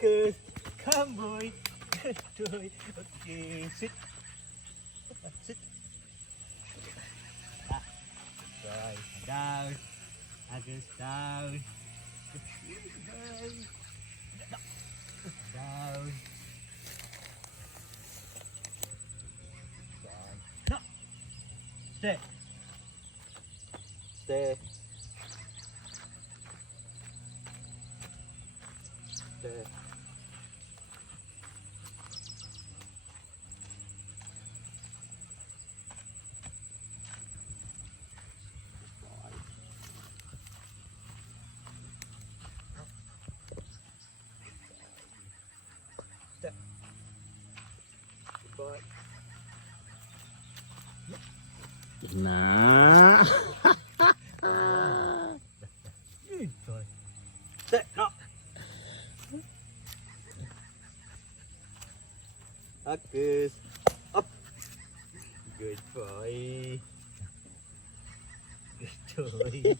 Marcus, come boy. Good boy. Okay, sit. Sit. Right, down. Marcus, down. Down. No. Stay. Stay. Stay. Step. Good boy. Nah. Good boy. Step. No. Marcus. Up. Good boy. Good boy.